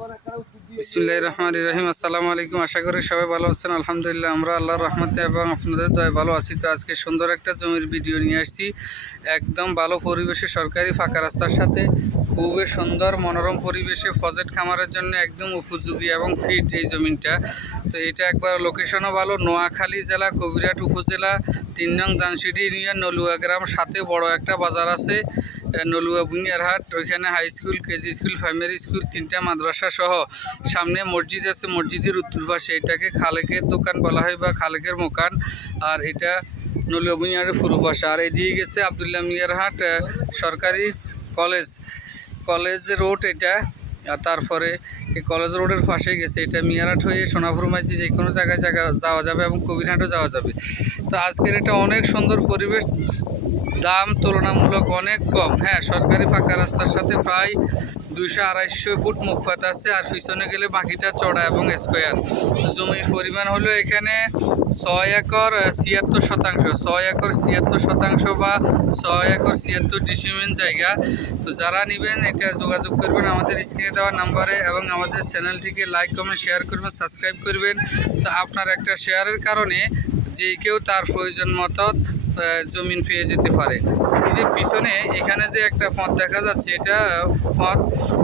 বিসমুল্লাহ রহমান রহিম। আসসালামু আলাইকুম। আশা করি সবাই ভালো আছেন। আলহামদুলিল্লাহ, আমরা আল্লাহর রহমতে এবং আপনাদের দয় ভালো আছি। তো আজকে সুন্দর একটা জমির ভিডিও নিয়ে আসছি। একদম ভালো পরিবেশে, সরকারি ফাঁকা রাস্তার সাথে, খুবই সুন্দর, মনোরম পরিবেশে, ফজেট খামারের জন্য একদম উপযোগী এবং ফিট এই জমিনটা। তো এটা একবার লোকেশনও ভালো। নোয়াখালী জেলা, কবিরাট উপজেলা, তিন নং দানসিটি ইউনিয়ন নলুয়া গ্রাম। সাথে বড় একটা বাজার আছে। নলুয়া বুনিয়ারহাট ওইখানে high school KG school primary school তিনটা মাদ্রাসা সহ সামনে মসজিদ আছে, মসজিদের উত্তর পাশে। এটাকে খালেকের দোকান বলা হয় বা খালেকের মোকান। আর এটা নলুয়া বুনিয়ারের পুরো পাশে। আর এদিকে গেছে আবদুল্লাহ মিয়ারহাট সরকারি কলেজ কলেজ রোড এটা, আর তারপরে এই কলেজ রোডের পাশে গেছে। এটা মিয়ারাট হয়ে সোনাপুর মাঝি যে কোনো জায়গায় জায়গা যাওয়া যাবে এবং কবিরহাটও যাওয়া যাবে। তো আজকের এটা অনেক সুন্দর পরিবেশ। দাম তুলনামূলক অনেক কম। হ্যাঁ সরকারি পাকা রাস্তার সাথে প্রায় দুইশো আড়াইশো ফুট মুখপাত আছে আর পিছনে গেলে বাকিটা চড়া এবং স্কোয়ার। জমির পরিমাণ হলো এখানে ছয় একর ছিয়াত্তর শতাংশ। ছয় একর, ছিয়াত্তর শতাংশ বা ছয় একর, ছিয়াত্তর ডিসিমেন্ট জায়গা। তো যারা নেবেন, এটা যোগাযোগ করবেন আমাদের স্ক্রিনে দেওয়া নাম্বারে এবং আমাদের চ্যানেলটিকে লাইক, কমেন্ট, শেয়ার করবেন, সাবস্ক্রাইব করবেন। তো আপনার একটা শেয়ারের কারণে যে কেউ তার প্রয়োজন মতো জমিন পেয়ে যেতে পারে। এই যে পিছনে এখানে যে একটা পথ দেখা যাচ্ছে, এটা পথ,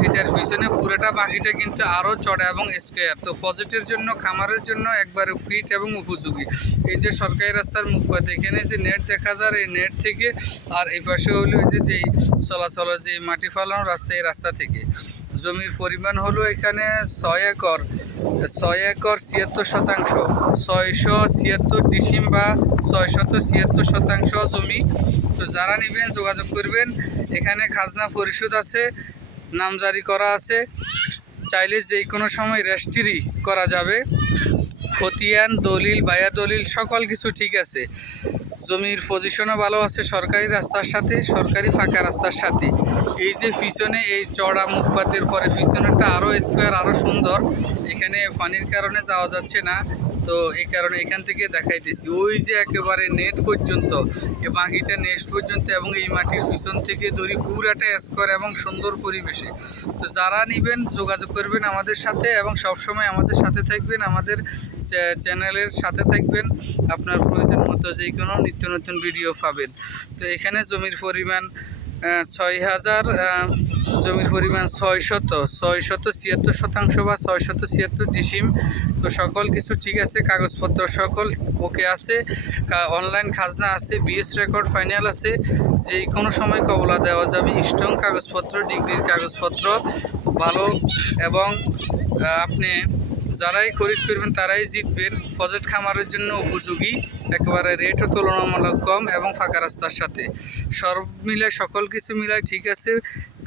এটার পিছনে পুরোটা বাকিটা কিন্তু আরও চড়া এবং স্কোয়ার তো পজিটির জন্য, খামারের জন্য একবারে ফিট এবং উপযোগী। এই যে সরকারি রাস্তার মুখ মুখপাত এখানে যে নেট দেখা যায়, এই নেট থেকে আর এই পাশে হলো যে চলাচলের যে মাটি ফালানো রাস্তা, এই রাস্তা থেকে। জমির পরিমাণ হলো এখানে ছয় একর। ছয় একর ছিয়াত্তর শতাংশ। ছয়শো ছিয়াত্তর ডিসিম বা ছয়শত ছিয়াত্তর শতাংশ জমি। তো যারা নেবেন যোগাযোগ করবেন। এখানে খাজনা পরিশোধ আছে নামজারি করা আছে। চাইলে যে কোনো সময় রেস্ট্রি করা যাবে। খতিয়ান, দলিল, বায়া দলিল, সকল কিছু ঠিক আছে। জমির পজিশনও ভালো আছে সরকারি রাস্তার সাথে, সরকারি ফাঁকা রাস্তার সাথে। এই যে পিছনে এই চড়া মুখপাতের পরে পিছনেরটা আরও স্কোয়ার আরও সুন্দর। এখানে পানির কারণে যাওয়া যাচ্ছে না। তো এই কারণে এখান থেকে দেখাইতেছি। ওই যে একেবারে নেট পর্যন্ত, এ বাকিটা নেট পর্যন্ত এবং এই মাটির পিছন থেকে দড়ি পুরাটা স্কোয়ার এবং সুন্দর পরিবেশে। তো যারা নেবেন, যোগাযোগ করবেন আমাদের সাথে এবং সবসময় আমাদের সাথে থাকবেন, আমাদের চ্যানেলের সাথে থাকবেন। আপনার প্রয়োজন মতো যে কোনো নিত্য নতুন ভিডিও পাবেন। তো এখানে জমির পরিমাণ ছয় হাজার জমির পরিমাণ ছয় শত ছয় শত ছিয়াত্তর শতাংশ বা ছয় শত ছিয়াত্তর ডিসিম। তো সকল কিছু ঠিক আছে, কাগজপত্র সকল ওকে আছে অনলাইন খাজনা আছে বিএস রেকর্ড ফাইনাল আছে। যে কোনো সময় কবলা দেওয়া যাবে স্ট্রং কাগজপত্র, ডিগ্রির কাগজপত্র, ভালো এবং আপনি যারাই খরিদ করবেন তারাই জিতবেন। প্রজেক্ট খামারের জন্য উপযোগী। একেবারে রেটও তুলনামূলক কম এবং ফাঁকা রাস্তার সাথে। সব মিলে সকল কিছু মিলায় ঠিক আছে,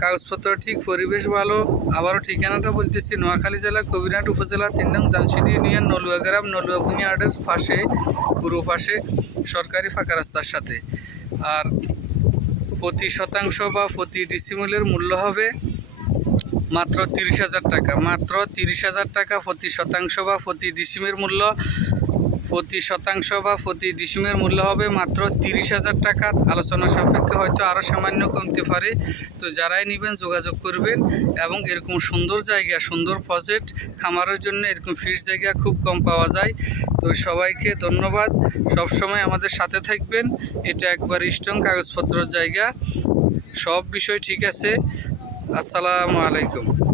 কাগজপত্র ঠিক, পরিবেশ ভালো। আবারও ঠিকানাটা বলতেছি, নোয়াখালী জেলা কবিরাট উপজেলা, তিন নং দানসিটি ইউনিয়ন নলুয়া গ্রাম নলুয়া বুনিয়াডের পাশে, পূর্ব পাশে, সরকারি ফাঁকা রাস্তার সাথে। আর প্রতি শতাংশ বা প্রতি ডিসিমুলের মূল্য হবে মাত্র তিরিশ হাজার টাকা। মাত্র তিরিশ হাজার টাকা প্রতি শতাংশ বা প্রতি ডিসিমের মূল্য প্রতি শতাংশ বা প্রতি ডিসিমের মূল্য হবে মাত্র তিরিশ হাজার টাকা। আলোচনা সাপেক্ষে হয়তো আরও সামান্য কমতে পারে। তো যারাই নেবেন, যোগাযোগ করবেন এবং এরকম সুন্দর জায়গা, সুন্দর প্রজেক্ট খামারের জন্য এরকম ফিট জায়গা খুব কম পাওয়া যায়। তো সবাইকে ধন্যবাদ। সবসময় আমাদের সাথে থাকবেন। এটা একবার স্ট্রং কাগজপত্রের জায়গা। সব বিষয় ঠিক আছে। আসসালামু আলাইকুম।